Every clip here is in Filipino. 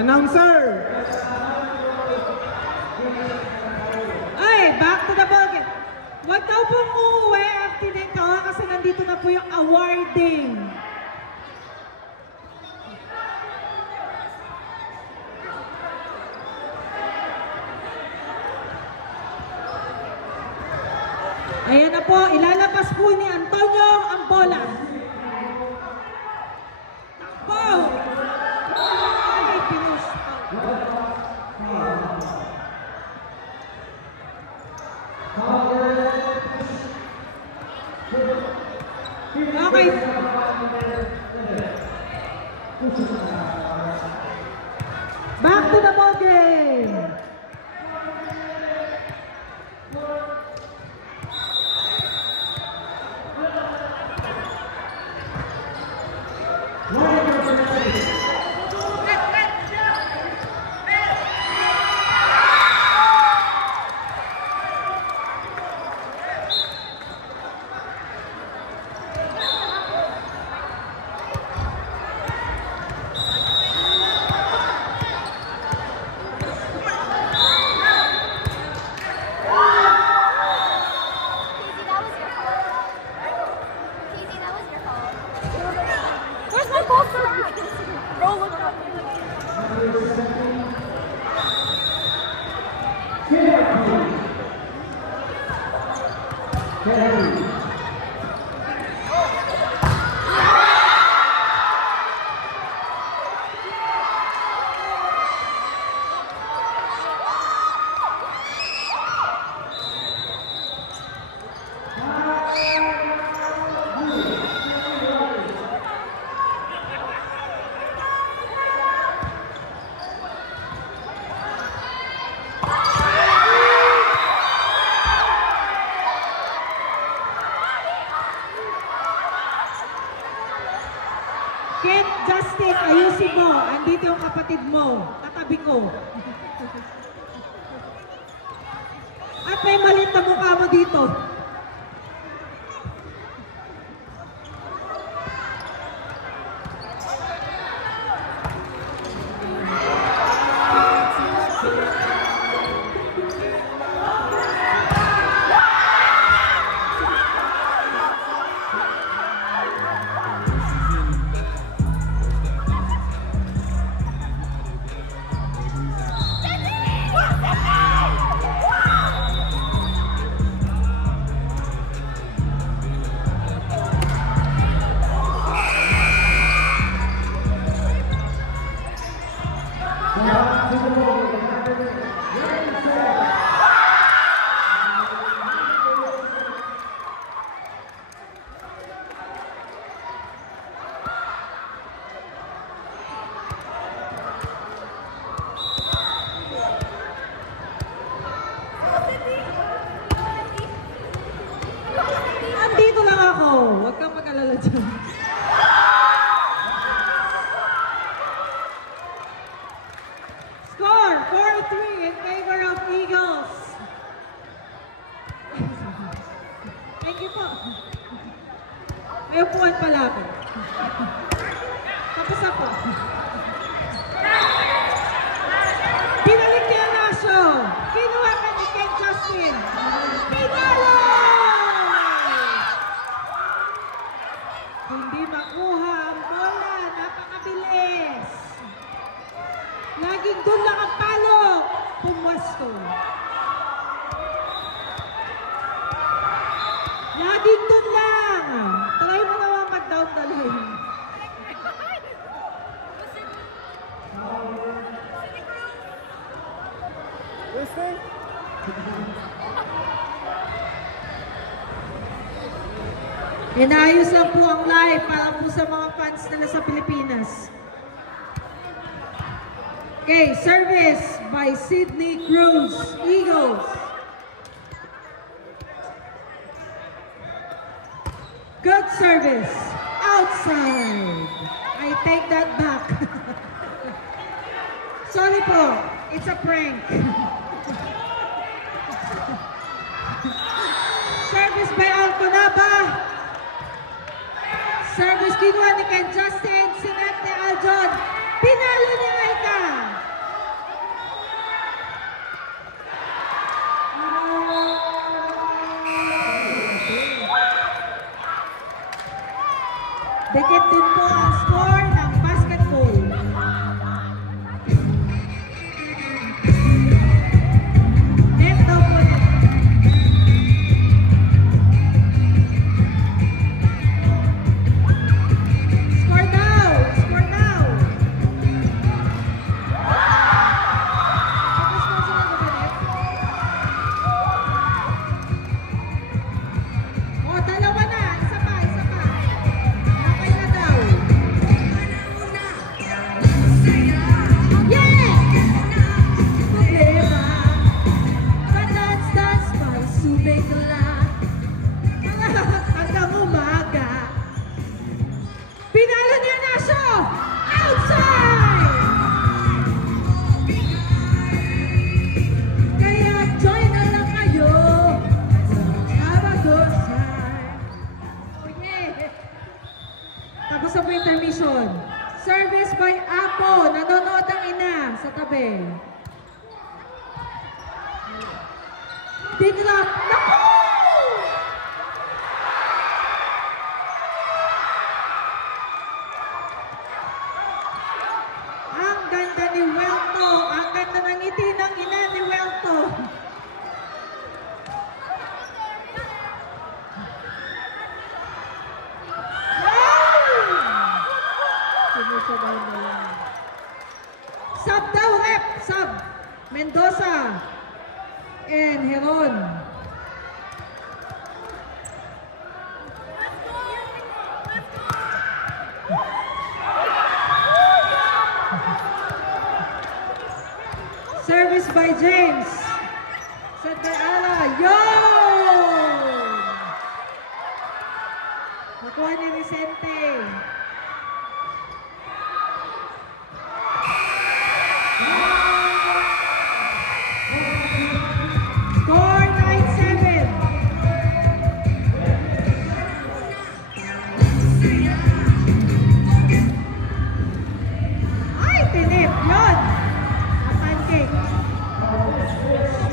Announcer! Ay, back to the ball. Huwag daw pong uuwi after nito kasi nandito na po yung awarding. Ayan na po, ilalabas po ni Antonio ang bola. Takbo! Ay, pinush. Okay. Back to the ball game. Ken, Justin, ayusin mo. Andito yung kapatid mo. Katabi ko. At may malit na mukha mo dito. Andito lang ako. Huwag kang pag-alala dyan. Score 4-3 in favor of Eagles. Thank you po. May upuan pala ako. Tapos ako. Pinalik niya na siya. Kinuha ka ni Ken Justin. Pinalo! Hindi makuha ang bola. Napakabilis. Laging doon lang ang palo. Pumwesto. Laging doon lang. Try mo naman mag-down the line. Inaayos lang po ang live para po sa mga fans nila sa Pilipinas. Okay, service by Sydney Cruz, Eagles. Good service. Outside. I take that back. Sorry po. It's a prank. Service by Alconaba. Service kinuha ni Ken Justin. Sinet ni Aljon. Pinalo ni Aika. Dikit din po ang score ng basketball. Net daw po. Score now! Score now! Tapos mo sila nabalik? O, dalawa na. Isa pa, isa pa. Okay na daw. Yeah! Problema. Pa-dance-dance, pa-subay ka lang. Hanggang umaga. Pinalo niya na siya! Outside! Kaya join na lang kayo sa Abagosay. Oh yeah! Tapos na po intermission. Service by Apo. Nanonood ang ina sa tabi. Big love. Naku! Ang ganda ni Welto. Ang ganda ng ngiti ng ina ni Welto. Sumusabaw na lang. Sub daw, rep. Sub. Mendoza. And Heron. Service by James. Santa Ana. Yun! Nakuha ni Vicente. Score 9-7. Ay, tinip. Yun. A pancake.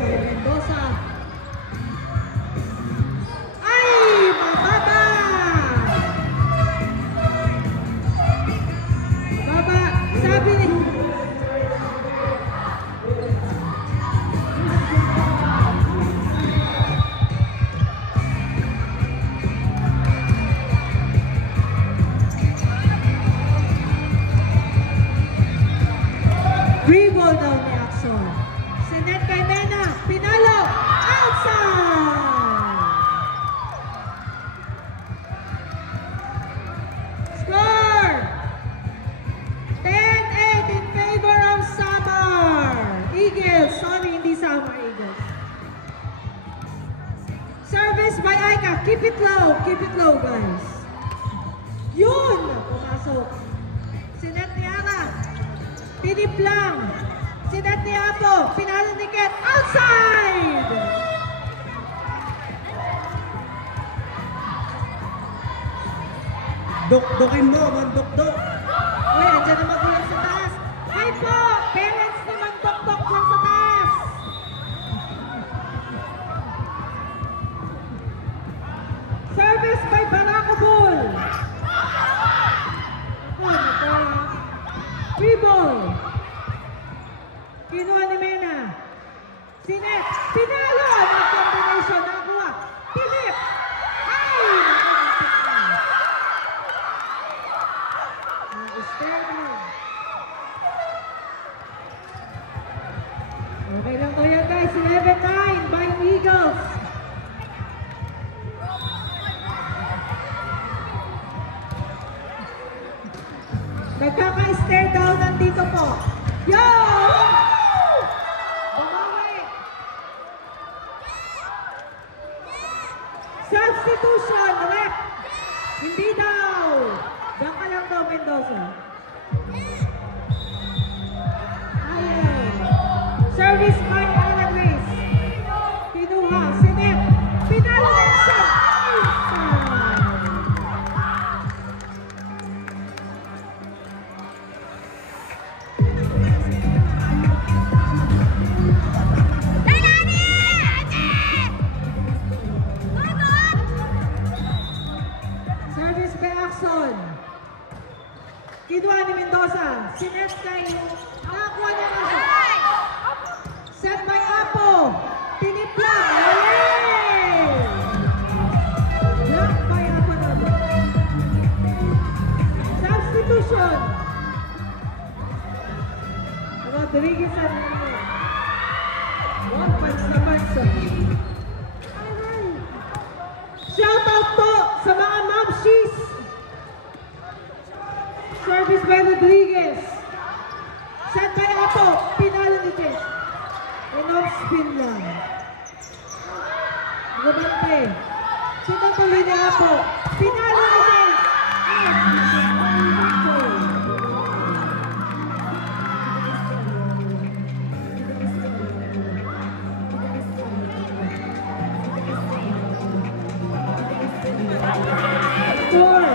Mendoza. Ay, mababa. Baba. Sabi ni... Free ball daw ni Axon. Sinet kay Mena. Pinalo. Outside! Score! 10-8 in favor of Samar. Eagles. Sorry, hindi Samar Eagles. Service by Aika. Keep it low. Keep it low, guys. Yun! Pumasok. Sinet ni Ara. Pinip lang. Sinet ni Apo. Pinalo ni Ket. Outside! Dok-dokin mo, mandok-dok. Uy, andyan na magulang sa taas. Hi po! Parents naman tok-tok lang sa taas. Service by Barako Bull. Free ball. Kinuha ni Mena. Sinet. Pinalo. Nag-combination. Nakakuha. Philip. Ay! Nakakapit na. Sterling. Okay lang to yan, guys. 11-9 by Eagles. Nagkaka-stare down nandito po. Yo! Bumawi. Substitution, rep. Hindi daw. Diyan ka lang daw, Mendoza. Ay. Service by Ana Grace. Pinuha, Sinet. Pinalo ng shot. Service by Axon. Kinuha ni Mendoza. Sinet kay nakakuha niya na siya. Set by Apo. Tinipla. Yay! Block by Apo naman. Substitution. Rodriguez at one punch na bansa. Shout out po sa mga mobshies. Service by Rodriguez. Set by Apo. Pinalo ni Jess. And off spin lang. Gumante. Sinatuloy ni Apo. Pinalo ni Jess. Score.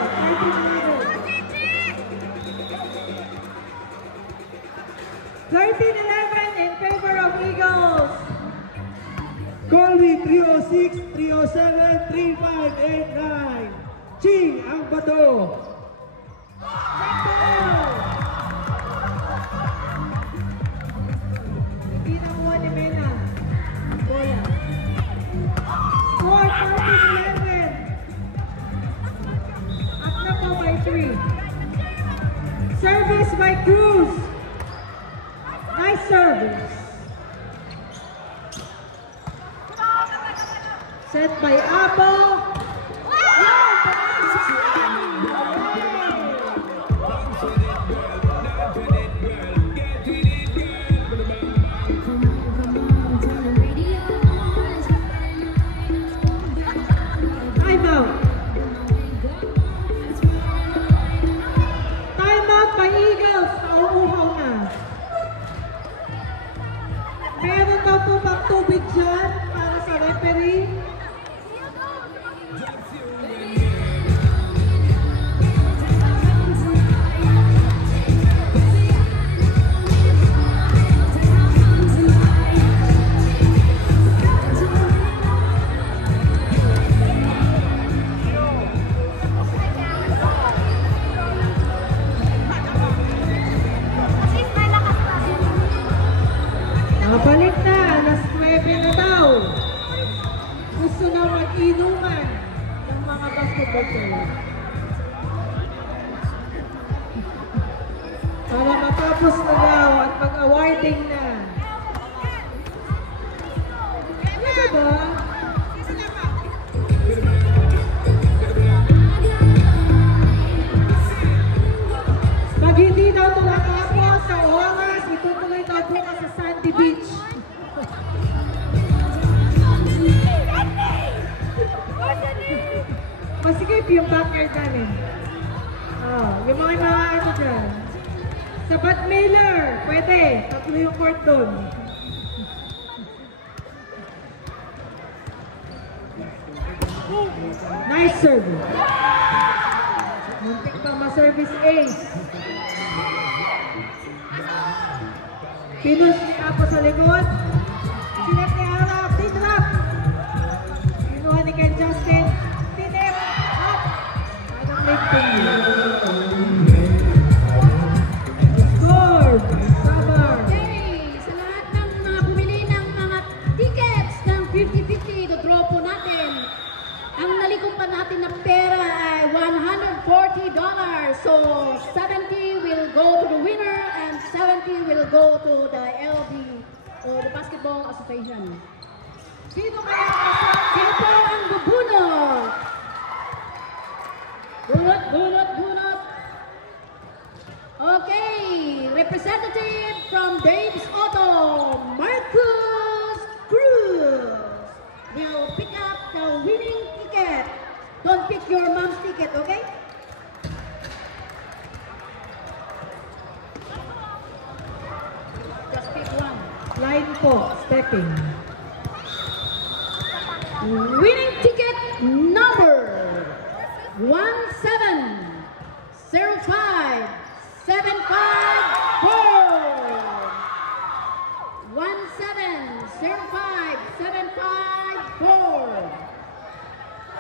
13-11 in favor of Eagles. Call me 306, 307, 3589. Ching ang bato. Hindi nakuha ni Mena. Bola. Score 13-11. Up na po by 3. Service by Cruz. Nice service. Set by Apo. Timeout. Timeout by Eagles. Nauuhaw na. Meron daw po bang tubig dyan para sa referee? Nakabalik na, alas 9 na daw. Gusto na mag-inuman ng mga basketball player. Para matapos na daw at mag-awarding na. Ano ba? Pag hindi daw ito nakapos sa oras, itutuloy daw bukas sa Sandy Beach. Masigip yung backyard namin. Oh, yung mga ano dyan. Sa Bud Miller, pwede. Tatlo yung court doon. Nice service. Muntik pang ma-service ace. Pinus ni Apo sa likod. Sinap ni Ara, tinrap. Kinuha ni Ken Justin. Tinip. Up. Anong lifting niya? Score. Samar. Okay, sa lahat ng mga bumili ng mga tickets ng 50-50, ito-draw po natin. Ang nalikom pa natin na pera ay $140. So, 70 will go to the winner and 70 will go to the LB or the Basketball Association. Sino kaya? Sino po ang bubunot? Bunot, bunot, bunot. Okay, representative from Dave's Auto, Marcus Cruz, will pick up the winning ticket. Don't pick your mom's ticket, okay? Just pick one. Line po. Stepping. Winning ticket number 1705754.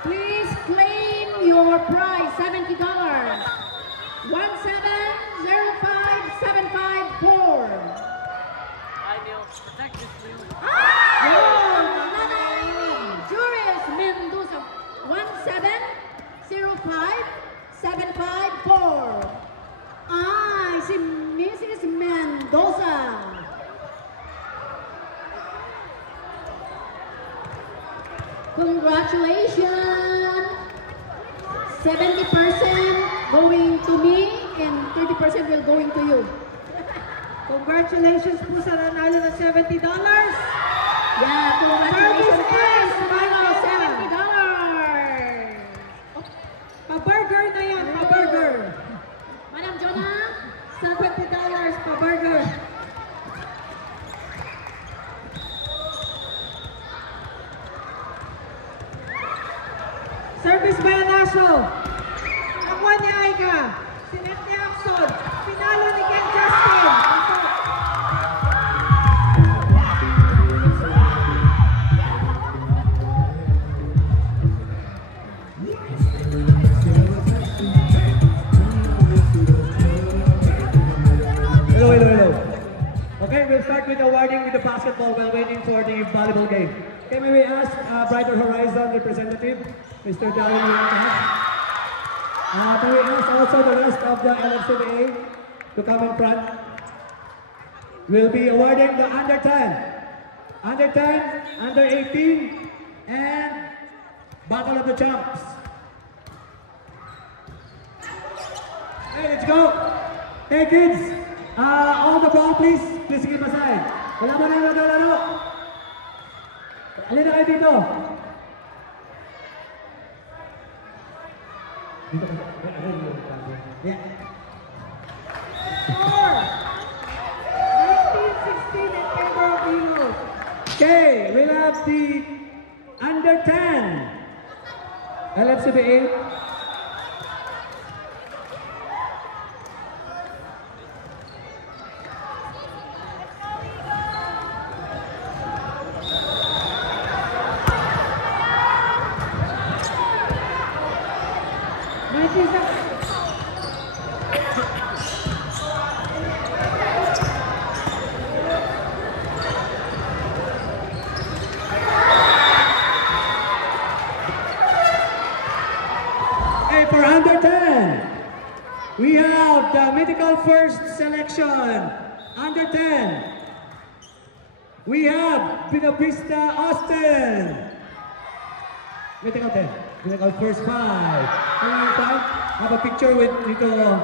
Please claim your prize, $70. 1705754. Congratulations! 70% going to me and 30% will going to you. Congratulations po sa nanalo ng $70. Yeah, congratulations guys! Tomorrow, $70! Pa-burger na yan, pa-burger. Madam Jonah? $70 pa-burger. Service by Anasio. Nakuha ni Aika. Sinet ni Axon. Pinalo ni Ken Justin. Hello. Okay, we'll start with awarding with the basketball while waiting for the volleyball game. Okay, may we ask Brighter Horizon representative, Mr. Darren Yuanta. May we ask also the rest of the LFCBA to come in front. We'll be awarding the under 10, under 18, and Battle of the Champs. Hey, let's go. Hey kids, all the ball please keep aside. Wala ba na yung nagalaro? Alin na kayo dito? Yeah. 19-16 in favor of Heroes. Okay, we'll have the under 10 LFCBA. For under 10, we have the medical first selection. Under 10, we have Pinapista Austin. Medical 10, medical first 5. Have a picture with Nico.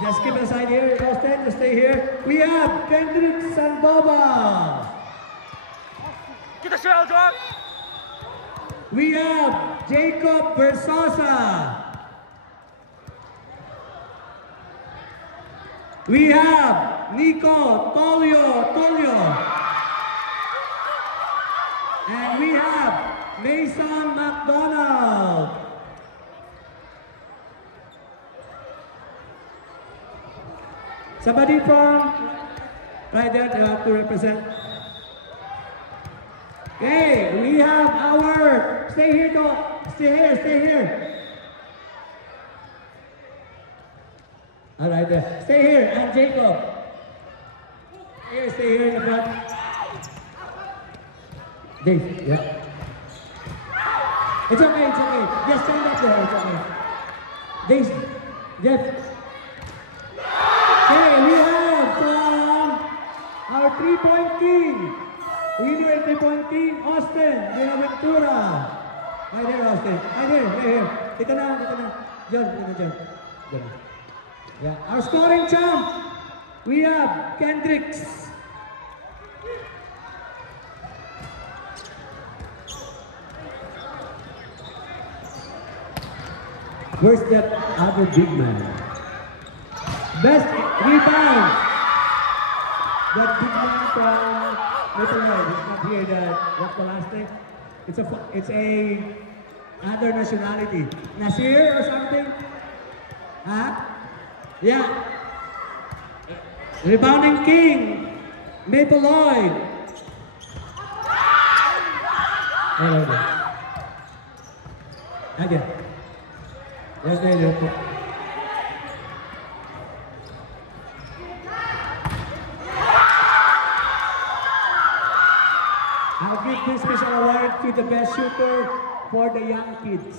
Just keep aside here, Austin, just stay here. We have Kendrick Sandoval. Get the shell drop. We have Jacob Versosa. We have Nico Tolio. And we have Mason McDonald. Somebody from right there to represent. Okay, we have our, stay here. All right, there. Stay here, and Jacob. Stay here in the front. Dave, yeah. It's okay. Just stand up there, it's okay. Dave, Jeff. Okay, we have from our 3-point king, winner and 3-point king, Austin Buenaventura. Right there, Austin. Right here. Dito na. John. Yeah, our scoring champ, we have Kendricks. Where's that other big man? Best rebound. That big man from Maple is not here. What's the last name? It's a other nationality. Nasir or something? Huh? Yeah. Rebounding king, Maple Lloyd. Again. Yes, there. I'll give this special award to the best shooter for the young kids.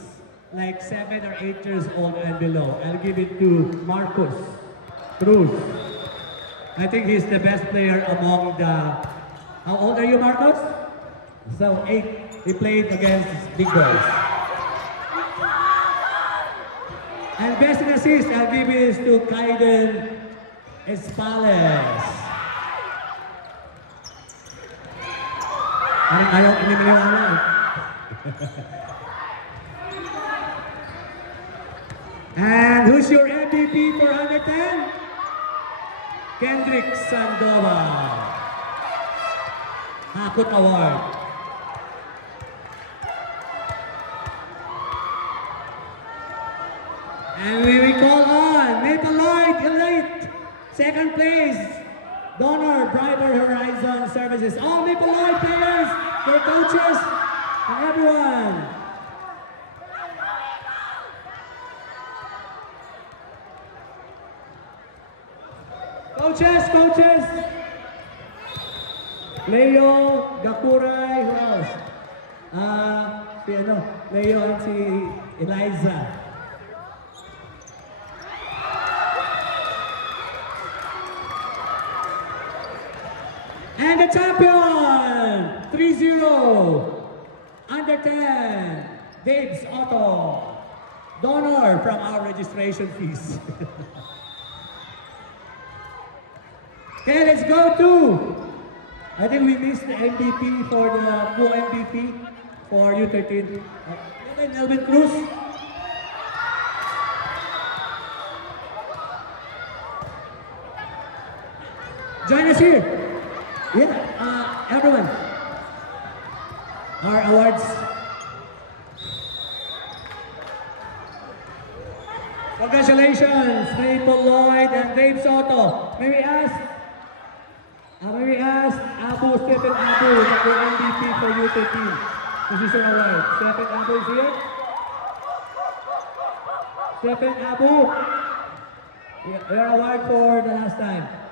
like 7 or 8 years old and below. I'll give it to Marcus Cruz. I think he's the best player among the... How old are you, Marcus? So 8. He played against big boys. And best in assist, I'll give it to Kaiden Espales. Ayaw, inimiliwala. And who's your MVP for under 10? Kendrick Sandoval. Hakot Award. And we call on Maple Lloyd Elite. Second place, Donor Brighter Horizon Services. All Maple Lloyd players, their coaches, and everyone. Coaches. Leo, Gakuray, who else? Leo and si Eliza. And the champion, 3-0, under 10, Dave's Auto, donor from our registration fees. Okay, let's go to, I think we missed the MVP for the co-MVP for U13. Elvin Cruz. Join us here. Yeah, everyone. Our awards. Congratulations, Maple Lloyd and Dave Soto. May we ask Abu, Stephen Abu, the MVP for U13. This is your award. Stephen Abu is here. Stephen Abu, your award for the last time.